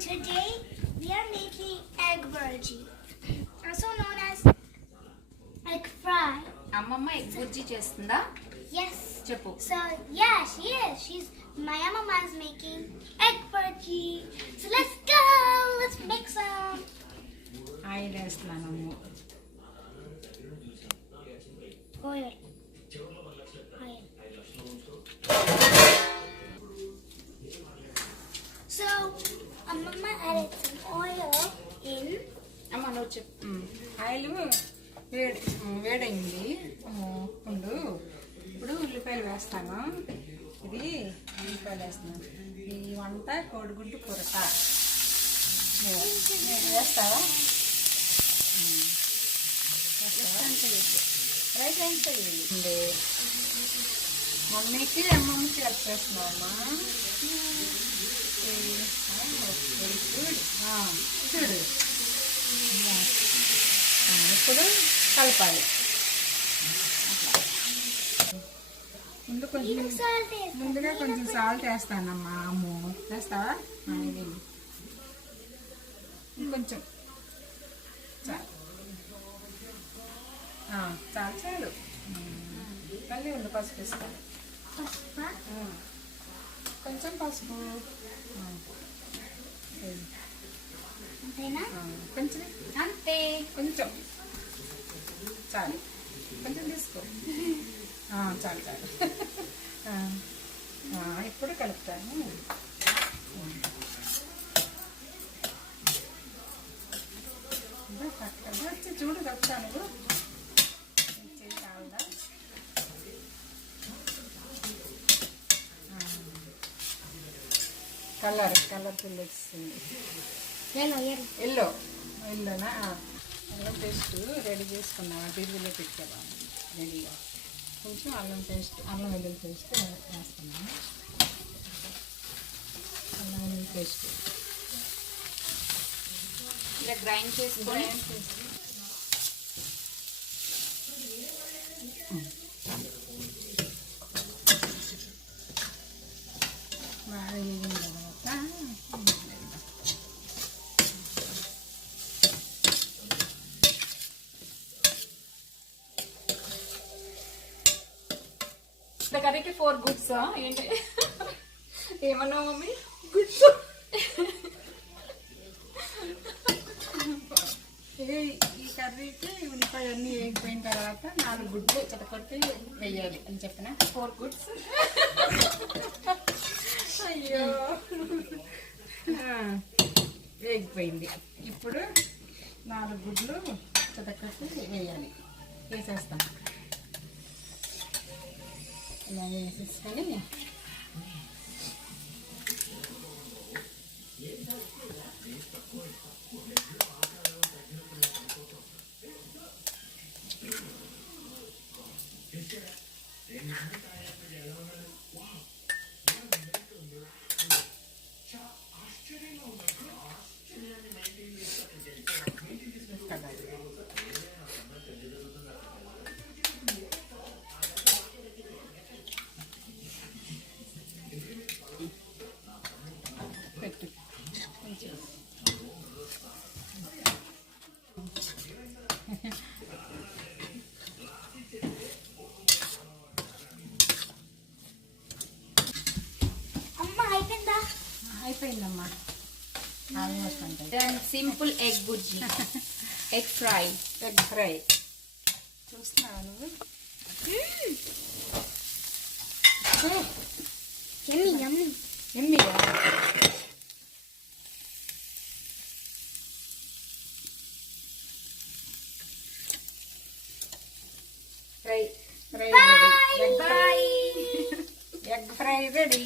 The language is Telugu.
Today we are making egg Burji, also known as egg fry. అమ్మమ్మ ఎగ్ బుర్జీ చేస్తుందా? Yes. చెప్పు. So yeah, she is. My Ammamma is making egg Burji. So let's go. Let's make some. Oil వేస్తున్నాను. Oil. So Ammamma added some oil in. అమ్మ నువ్వు చెప్పు. ఆయిల్ వేడైంది. ఉండు. ఇప్పుడు ఉల్లిపాయలు వేస్తాను. ఇది ఉల్లిపాయలు వేస్తున్నాను. ఈ వంట కోడిగుడ్డు పురట. నువ్వు వేస్తావా? రైస్ అయితే వేయండి. మమ్మీకి అమ్మమ్మకి హెల్ప్ చేస్తున్నావమ్మా. Very good. చూడు ఇప్పుడు కలపాలి. ముందుగా కొంచెం సాల్ట్ వేస్తానమ్మా. అమ్ము వేస్తావా? ఇంకొంచెం చాలు చాలు. మళ్ళీ ఉండు పసుపు వేస్తాను. కొంచెం పసుపు కొంచెం అంతే. కొంచెం చాలు. కొంచెం తీసుకో. చాలు చాలు. ఇప్పుడు కలుపుతాను. వచ్చి చూడు కలుపుతాను. కావాలా? కలర్ఫుల్ వచ్చింది. ఎల్లోనా? అల్లం పేస్ట్ రెడీ చేసుకున్నాను. టీవీలో పెట్టాను రెడీగా. కొంచెం అల్లం వెల్లుల్లి పేస్ట్ వేస్తున్నాను. అల్లం వెల్లుల్లి పేస్ట్ ఇలా గ్రైండ్ చేసుకొని బాగా వేగిన తర్వాత కర్రీకి 4 గుడ్స్. ఏంటి ఏమన్నావు మమ్మీ? గుడ్స్. ఈ కర్రీకి ఉల్లిపాయ అన్నీ వేగిపోయిన తర్వాత 4 గుడ్లు చెతకొట్టి వేయాలి అని చెప్పిన. 4 గుడ్స్. అయ్యో వేగిపోయింది. ఇప్పుడు 4 గుడ్లు చెతకొట్టి వేయాలి. వేసేస్తాను. ఇలా వేసేసుకొని పెట్టు. అయిపోయిందమ్మా. ఆల్మోస్ట్ అంటే simple egg bhurji. Egg fry. చూస్తున్నావా నువ్వు? ఎమ్మిగా fry ready. Egg fry ready.